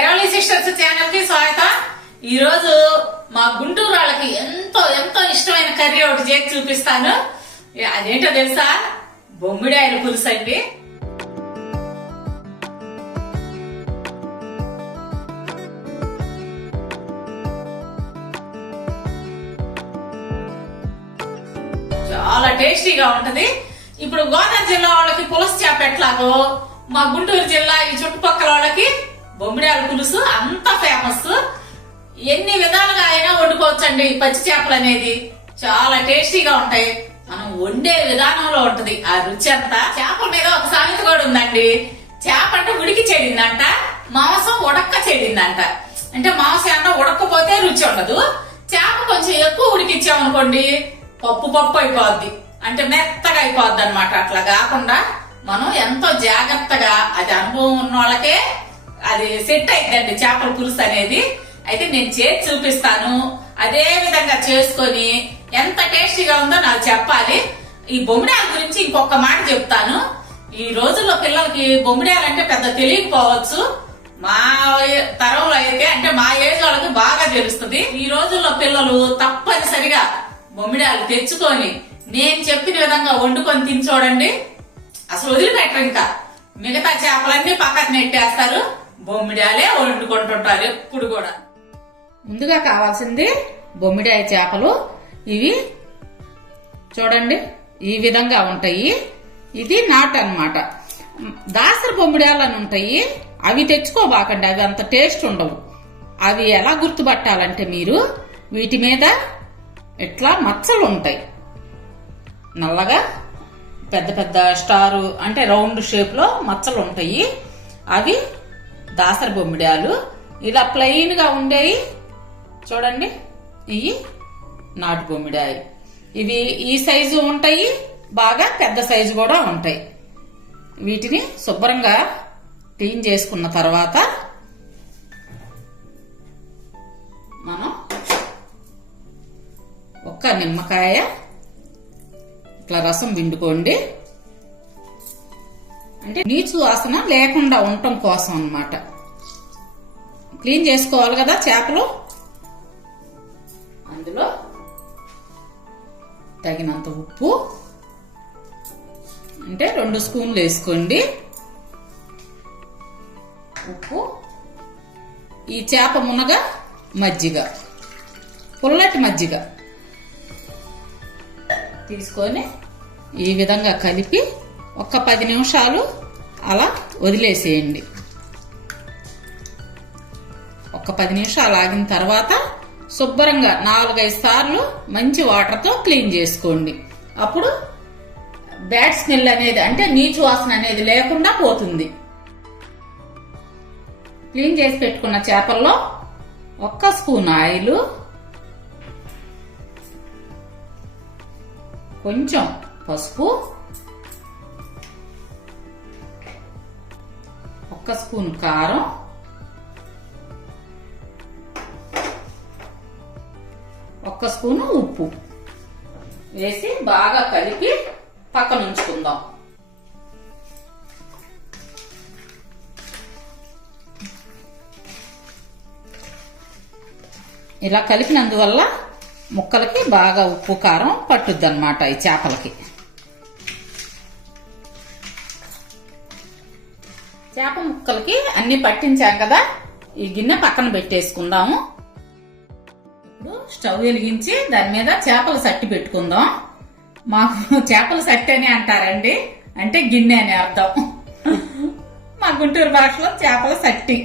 Peravali sisters channel కి స్వాగతం. ఈ రోజు మా గుంటూరు వాళ్ళకి ఎంతో ఎంతో ఇష్టమైన కర్రీ ఒకటి చేసి చూపిస్తాను. అదేంటో తెలుసా? బొమ్మిడాయల పులుసు అండి. చాలా టేస్టీగా ఉంటది. ఇప్పుడు గోదావరి జిల్లా వాళ్ళకి పులుసు చేప ఎట్లాగో మా గుంటూరు జిల్లా ఈ చుట్టుపక్కల వాళ్ళకి బొమ్మిడాయల పులుసు అంత ఫేమస్. ఎన్ని విధాలుగా అయినా వండుకోవచ్చండి. పచ్చి చేపలు అనేది చాలా టేస్టీగా ఉంటాయి. మనం వండే విధానంలో ఉంటది ఆ రుచి అంతా. చేపల మీద ఒక సామెత కూడా ఉందండి. చేప అంటే ఉడికి చెడిందంట, మాంసం ఉడక్క చెడిందంట. అంటే మాంసం అన్న ఉడకపోతే రుచి ఉండదు. చేప కొంచెం ఎక్కువ ఉడికిచ్చామనుకోండి పప్పు పప్పు అయిపోద్ది, అంటే మెత్తగా అయిపోద్ది అనమాట. అట్లా కాకుండా మనం ఎంతో జాగ్రత్తగా, అది అనుభవం ఉన్న వాళ్ళకే అది సెట్ అయిద్దండి చేపల పులుసు అనేది. అయితే నేను చేసి చూపిస్తాను. అదే విధంగా చేసుకొని ఎంత టేస్టీగా ఉందో నాకు చెప్పాలి. ఈ బొమ్మిడాయల గురించి ఇంకొక మాట చెప్తాను. ఈ రోజుల్లో పిల్లలకి బొమ్మిడాయలు అంటే పెద్ద తెలియకపోవచ్చు. మా తరంలో అయితే, అంటే మా ఏజ్ వాళ్ళకి బాగా తెలుస్తుంది. ఈ రోజుల్లో పిల్లలు తప్పనిసరిగా బొమ్మిడాయలు తెచ్చుకొని నేను చెప్పిన విధంగా వండుకొని తిని చూడండి. అసలు వదిలిపెట్టరు. ఇంకా మిగతా చేపలన్నీ పక్కన నెట్టేస్తారు, బొమ్మిడాయలే వండుకుంటుంటారు ఎప్పుడు కూడా. ముందుగా కావాల్సింది బొమ్మిడాయ చేపలు. ఇవి చూడండి ఈ విధంగా ఉంటాయి. ఇది నాటు అన్నమాట. దాసరి బొమ్మిడాయలు అని ఉంటాయి, అవి తెచ్చుకోబాకండి. అవి అంత టేస్ట్ ఉండవు. అవి ఎలా గుర్తుపట్టాలంటే, మీరు వీటి మీద ఇట్లా మచ్చలు ఉంటాయి నల్లగా, పెద్ద పెద్ద స్టారు అంటే రౌండ్ షేప్ లో మచ్చలు ఉంటాయి. అవి దాసరి బొమ్మిడాయలు. ఇలా ప్లెయిన్ గా ఉండేవి చూడండి, ఇవి నాటు బొమ్మిడాయి. ఇవి ఈ సైజు ఉంటాయి, బాగా పెద్ద సైజు కూడా ఉంటాయి. వీటిని శుభ్రంగా క్లీన్ చేసుకున్న తర్వాత మనం ఒక్క నిమ్మకాయ ఇట్లా రసం పిండుకోండి. అంటే నీచు వాసన లేకుండా ఉండటం కోసం అన్నమాట. క్లీన్ చేసుకోవాలి కదా చేపలు. అందులో తగినంత ఉప్పు, అంటే 2 స్పూన్లు వేసుకోండి ఉప్పు. ఈ చేప మునగ మజ్జిగ, పుల్లటి మజ్జిగ తీసుకొని ఈ విధంగా కలిపి ఒక 10 నిమిషాలు అలా వదిలేసేయండి. ఒక 10 నిమిషాలు ఆగిన తర్వాత శుభ్రంగా 4-5 సార్లు మంచి వాటర్తో క్లీన్ చేసుకోండి. అప్పుడు బ్యాడ్ స్మెల్ అనేది, అంటే నీచు వాసన అనేది లేకుండా పోతుంది. క్లీన్ చేసి పెట్టుకున్న చేపల్లో 1 స్పూన్ ఆయిల్, కొంచెం పసుపు, 1 స్పూన్ కారం, 1 స్పూను ఉప్పు వేసి బాగా కలిపి పక్కన ఉంచుకుందాం. ఇలా కలిపినందువల్ల ముక్కలకి బాగా ఉప్పు కారం పట్టుద్ది అన్నమాట ఈ చేపలకి. చేప ముక్కలకి అన్ని పట్టించాం కదా, ఈ గిన్నె పక్కన పెట్టేసుకుందాము. ఇప్పుడు స్టవ్ వెలిగించి దాని మీద చేపల సట్టి పెట్టుకుందాం. మాకు చేపల సట్టి అని అంటారండి, అంటే గిన్నె అని అర్థం. మా గుంటూరు భాషలో చేపల సట్టి.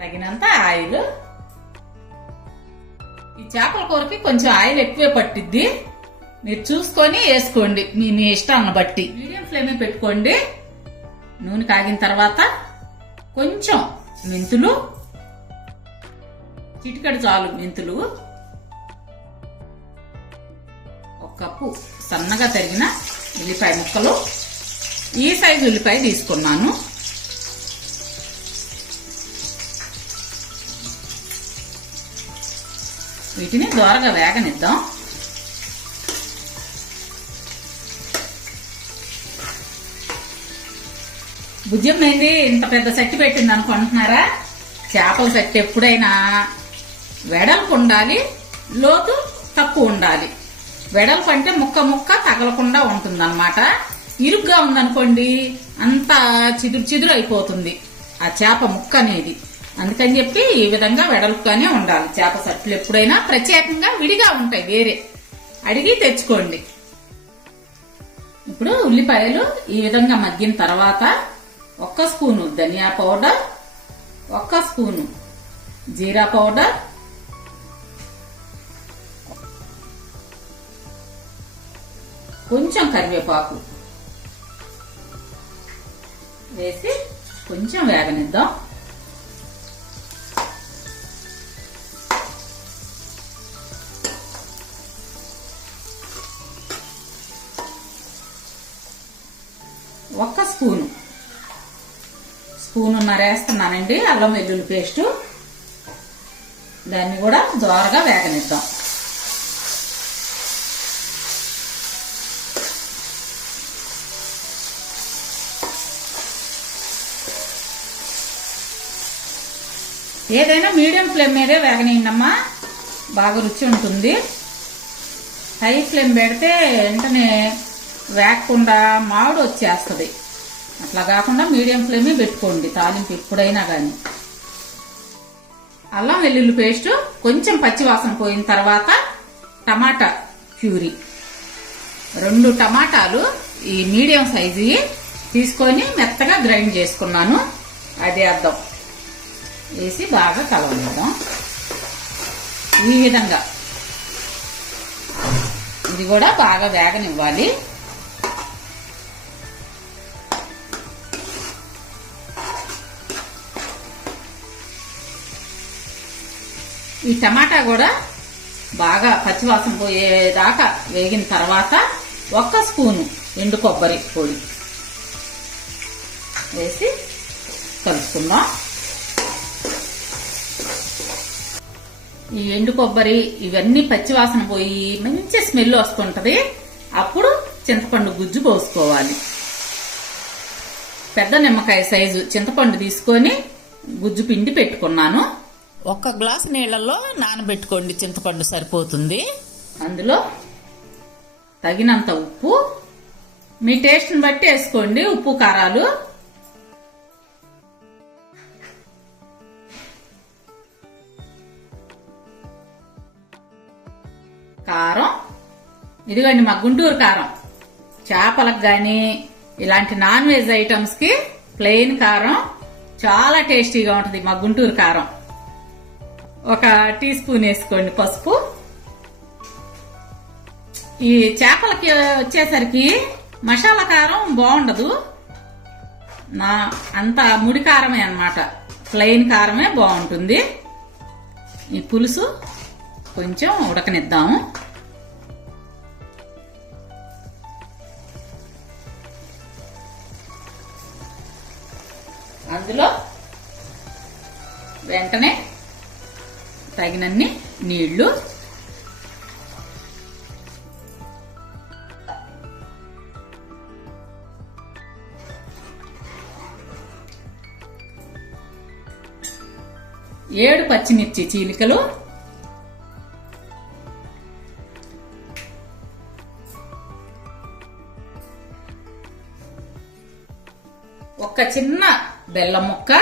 తగినంత ఆయిల్. ఈ చేపల కూరకి కొంచెం ఆయిల్ ఎక్కువే పట్టిద్ది, మీరు చూసుకొని వేసుకోండి మీ ఇష్టాన్ని బట్టి. మీడియం ఫ్లేమ్ పెట్టుకోండి. నూనె కాగిన తర్వాత కొంచెం మెంతులు, చిటికెడు చాలు మెంతులు, 1 కప్పు సన్నగా తరిగిన ఉల్లిపాయ ముక్కలు. ఈ సైజు ఉల్లిపాయ తీసుకున్నాను. వీటిని దోరగా వేగనిద్దాం. భుజం ఏంది ఇంత పెద్ద సెట్టి పెట్టింది అనుకుంటున్నారా? చేపల సెట్టి ఎప్పుడైనా వెడల్పు ఉండాలి, లోతు తక్కువ ఉండాలి. వెడల్పు అంటే ముక్క ముక్క తగలకుండా ఉంటుందన్నమాట. ఇరుగ్గా ఉందనుకోండి అంతా చిదురు అయిపోతుంది ఆ చేప ముక్క అనేది. అందుకని చెప్పి ఈ విధంగా వెడల్పుగానే ఉండాలి. చేప సెట్లు ఎప్పుడైనా ప్రత్యేకంగా విడిగా ఉంటాయి, వేరే అడిగి తెచ్చుకోండి. ఇప్పుడు ఉల్లిపాయలు ఈ విధంగా మగ్గిన తర్వాత 1 స్పూను ధనియా పౌడర్, 1 స్పూను జీరా పౌడర్, కొంచెం కరివేపాకు వేసి కొంచెం వేగనిద్దాం. ఒక స్పూనున్నర వేస్తున్నానండి అల్లం వెల్లుల్లి పేస్టు. దాన్ని కూడా దోరగా వేగనిద్దాం. ఏదైనా మీడియం ఫ్లేమ్ మీదే వేగనీయండమ్మా, బాగా రుచి ఉంటుంది. హై ఫ్లేమ్ పెడితే వెంటనే వేగకుండా మామిడి వచ్చేస్తుంది. అట్లా కాకుండా మీడియం ఫ్లేమే పెట్టుకోండి తాలింపు ఎప్పుడైనా కానీ. అల్లం వెల్లుల్లి పేస్ట్ కొంచెం పచ్చివాసన పోయిన తర్వాత టమాటా ప్యూరీ, 2 టమాటాలు ఈ మీడియం సైజు తీసుకొని మెత్తగా గ్రైండ్ చేసుకున్నాను, అది వేద్దాం. వేసి బాగా కలవనిద్దాం. ఈ విధంగా ఇది కూడా బాగా వేగనివ్వాలి. ఈ టమాటా కూడా బాగా పచ్చివాసన పోయేదాకా వేగిన తర్వాత 1 స్పూను ఎండు కొబ్బరి పొడి వేసి కలుపుకుందాం. ఈ ఎండు కొబ్బరి ఇవన్నీ పచ్చివాసన పోయి మంచి స్మెల్ వస్తుంటది. అప్పుడు చింతపండు గుజ్జు పోసుకోవాలి. పెద్ద నిమ్మకాయ సైజు చింతపండు తీసుకొని గుజ్జు పిండి పెట్టుకున్నాను. 1 గ్లాసు నీళ్లలో నానబెట్టుకోండి, చింతపండు సరిపోతుంది. అందులో తగినంత ఉప్పు, మీ టేస్ట్ని బట్టి వేసుకోండి ఉప్పు కారాలు. కారం, ఇదిగోండి మా గుంటూరు కారం. చేపలకు గాని ఇలాంటి నాన్ వెజ్ ఐటమ్స్ కి ప్లెయిన్ కారం చాలా టేస్టీగా ఉంటుంది. మా గుంటూరు కారం 1 టీ స్పూన్ వేసుకోండి. పసుపు, ఈ చేపలకి వచ్చేసరికి మసాలా కారం బాగుండదు, అంత ముడి కారమే అన్నమాట, ప్లెయిన్ కారమే బాగుంటుంది. ఈ పులుసు కొంచెం ఉడకనిద్దాము. అందులో వెంటనే తగినన్ని నీళ్లు, ఏడు పచ్చిమిర్చి చీలికలు, ఒక చిన్న బెల్లం ముక్క.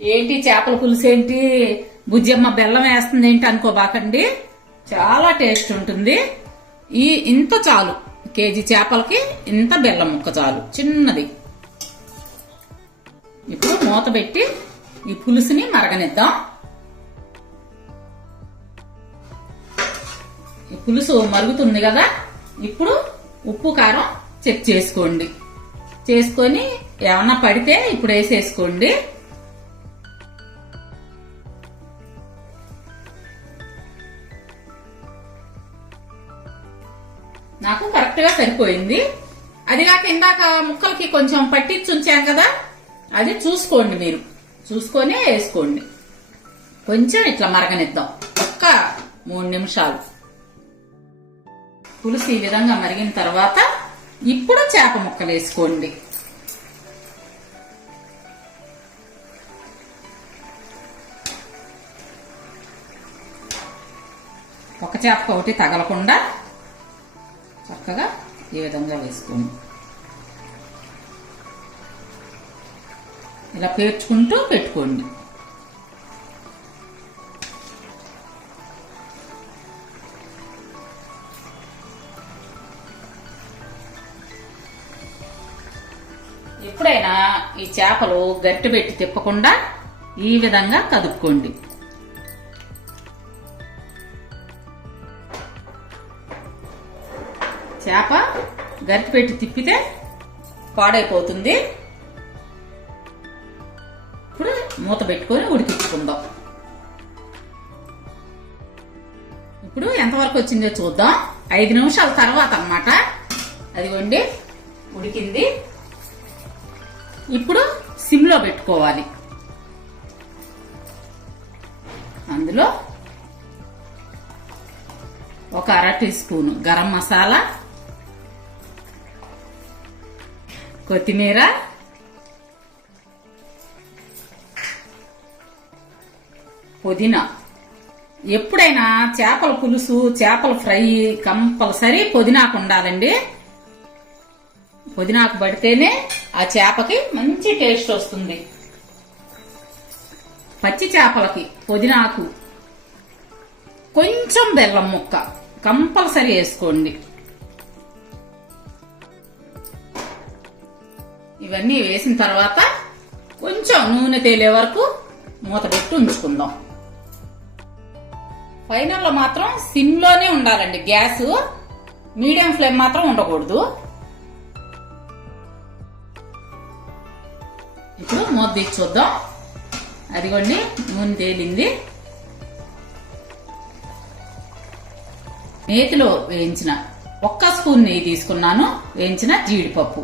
ఏంటి చేపల పులుసు ఏంటి బుజ్జమ్మ బెల్లం వేస్తుంది ఏంటి అనుకోబాకండి, చాలా టేస్ట్ ఉంటుంది. ఇంత చాలు, కేజీ చేపలకి ఇంత బెల్లం ముక్క చాలు, చిన్నది. ఇప్పుడు మూత పెట్టి ఈ పులుసుని మరగనిద్దాం. ఈ పులుసు మరుగుతుంది కదా, ఇప్పుడు ఉప్పు కారం చెక్ చేసుకోండి. చేసుకొని ఏమన్నా పడితే ఇప్పుడు వేసేసుకోండి. నాకు కరెక్ట్ గా సరిపోయింది. అది కాక ఇందాక ముక్కలకి కొంచెం పట్టించి ఉంచాం కదా, అది చూసుకోండి, మీరు చూసుకొని వేసుకోండి. కొంచెం ఇట్లా మరగనిద్దాం, 3 నిమిషాలు. పులుసు ఈ విధంగా మరిగిన తర్వాత ఇప్పుడు చేప ముక్కలు వేసుకోండి. ఒక చేపకు ఒకటి తగలకుండా చక్కగా ఈ విధంగా వేసుకోండి. ఇలా పేర్చుకుంటూ పెట్టుకోండి. ఎప్పుడైనా ఈ చేపలు గట్టి పెట్టి తిప్పకుండా ఈ విధంగా కదుపుకోండి. చేప గట్టి పెట్టి తిప్పితే పాడైపోతుంది. ఇప్పుడు మూత పెట్టుకొని ఉడికించుకుందాం. ఇప్పుడు ఎంతవరకు వచ్చిందో చూద్దాం. 5 నిమిషాల తర్వాత అన్నమాట. అదిగోండి ఉడికింది. ఇప్పుడు సిమ్లో పెట్టుకోవాలి. అందులో ఒక 1/2 టీ స్పూన్ గరం మసాలా, కొత్తిమీర, పుదీనా. ఎప్పుడైనా చేపల పులుసు, చేపల ఫ్రై కంపల్సరీ పుదీనాకు ఉండాలండి. పుదీనాకు పడితేనే ఆ చేపకి మంచి టేస్ట్ వస్తుంది. పచ్చి చేపలకి పుదీనాకు, కొంచెం బెల్లం ముక్క కంపల్సరీ వేసుకోండి. ఇవన్నీ వేసిన తర్వాత కొంచెం నూనె తేలే వరకు మూత పెట్టి ఉంచుకుందాం. ఫైనల్లో మాత్రం సిమ్ లోనే ఉండాలండి గ్యాస్, మీడియం ఫ్లేమ్ మాత్రం ఉండకూడదు. ఇప్పుడు మూత తీసి చూద్దాం. అదిగోండి నూనె తేలింది. నేతిలో వేయించిన 1 స్పూన్ నెయ్యి తీసుకున్నాను. వేయించిన జీడిపప్పు.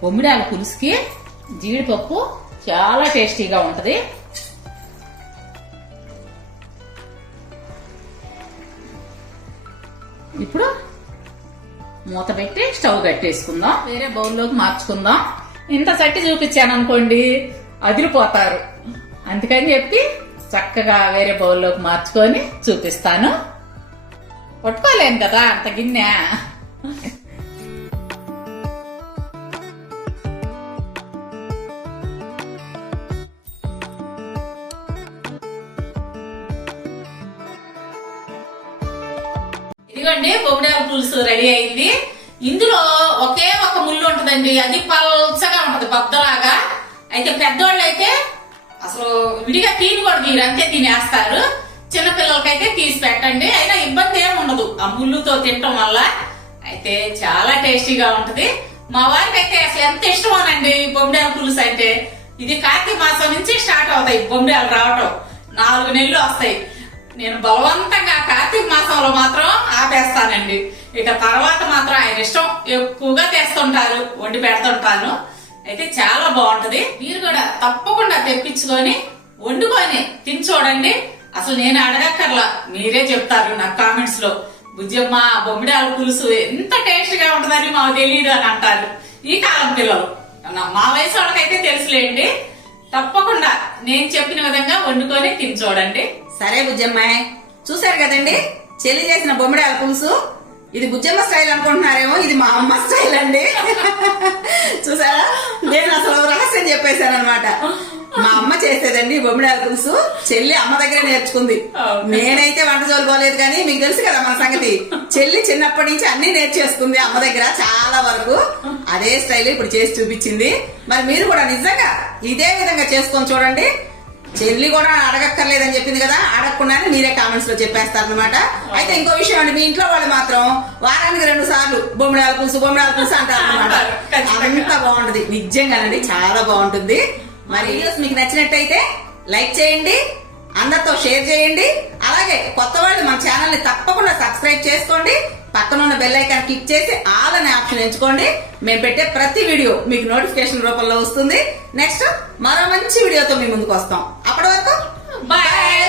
బొమ్మిడాల పులుసుకి జీడిపప్పు చాలా టేస్టీగా ఉంటది. ఇప్పుడు మూత పెట్టి స్టవ్ కట్టేసుకుందాం. వేరే బౌల్లోకి మార్చుకుందాం. ఇంత సట్టి చూపించాను అనుకోండి అదిరిపోతారు. అందుకని చెప్పి చక్కగా వేరే బౌల్లోకి మార్చుకొని చూపిస్తాను. పట్టుకోలేను కదా అంత గిన్నె. ఇదిగోండి బొమ్మిడాల పులుసు రెడీ అయింది. ఇందులో ఒకే ఒక ముళ్ళు ఉంటదండి. అది పల్చగా ఉంటది బద్దలాగా. అయితే పెద్దోళ్ళు అయితే అసలు విడిగా తీని కూడా తీరు, అంతే తినేస్తారు. చిన్నపిల్లలకైతే తీసి పెట్టండి. అయినా ఇబ్బంది ఏమి ఉండదు ఆ ముళ్ళుతో తినటం వల్ల. అయితే చాలా టేస్టీగా ఉంటది. మా వారికి అయితే అసలు ఎంత ఇష్టమోనండి బొమ్మిడాల పులుసు అంటే. ఇది కార్తీక మాసం నుంచి స్టార్ట్ అవుతాయి బొమ్మిడాలు రావటం. 4 నెలలు వస్తాయి. నేను బలవంతంగా కార్తీక మాసంలో మాత్రం ఆపేస్తానండి. ఇక తర్వాత మాత్రం ఆయన ఇష్టం ఎక్కువగా తెస్తుంటారు, వండి పెడుతుంటాను. అయితే చాలా బాగుంటది. మీరు కూడా తప్పకుండా తెప్పించుకొని వండుకొని తిని చూడండి. అసలు నేను అడగక్కర్లా, మీరే చెప్తారు నాకు కామెంట్స్ లో, బుజ్జమ్మ బొమ్మిడాల పులుసు ఎంత టేస్ట్ గా ఉంటదని మాకు తెలియదు అని అంటారు ఈ కాలం పిల్లలు. మా వయసు వాళ్ళకైతే తెలుసులేండి. తప్పకుండా నేను చెప్పిన విధంగా వండుకొని తిని చూడండి. సరే బుజ్జమ్మాయి, చూసారు కదండి చెల్లి చేసిన బొమ్మిడాల పులుసు. ఇది బుజ్జమ్మ స్టైల్ అనుకుంటున్నారేమో, ఇది మా అమ్మ స్టైల్ అండి. చూసారా, నేను అసలు రహస్యం చెప్పేశాను అనమాట. మా అమ్మ చేసేదండి బొమ్మిడాల పులుసు. చెల్లి అమ్మ దగ్గర నేర్చుకుంది. నేనైతే వంట జోలుకోలేదు, కానీ మీకు తెలుసు కదా మన సంగతి. చెల్లి చిన్నప్పటి నుంచి అన్ని నేర్చేసుకుంది అమ్మ దగ్గర చాలా వరకు. అదే స్టైల్ ఇప్పుడు చేసి చూపించింది. మరి మీరు కూడా నిజంగా ఇదే విధంగా చేసుకొని చూడండి. చెల్లి కూడా అడగక్కర్లేదని చెప్పింది కదా, అడగకుండానే మీరే కామెంట్స్ లో చెప్పేస్తారనమాట. అయితే ఇంకో విషయం అండి, మీ ఇంట్లో వాళ్ళు మాత్రం వారానికి 2 సార్లు బొమ్మిడాల పులుసు అంటారు అనమాట. అంత బాగుంటది నిజంగానండి, చాలా బాగుంటుంది. మరి వీడియోస్ మీకు నచ్చినట్టయితే లైక్ చేయండి, అందరితో షేర్ చేయండి. అలాగే కొత్త వాళ్ళు మన ఛానల్ ని తప్పకుండా సబ్స్క్రైబ్ చేసుకోండి. పక్కన ఉన్న బెల్ ఐకాన్ క్లిక్ చేసి ఆల్ అనే ఆప్షన్ ఎంచుకోండి. మేము పెట్టే ప్రతి వీడియో మీకు నోటిఫికేషన్ రూపంలో వస్తుంది. నెక్స్ట్ మరో మంచి వీడియోతో మీ ముందుకు వస్తాం. అప్పటి వరకు బాయ్.